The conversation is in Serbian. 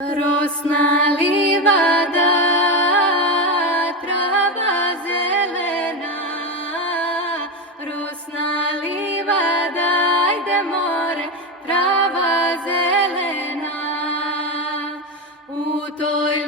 Rosna livada, trava zelena, rosna livada, ajde more, trava zelena, u toj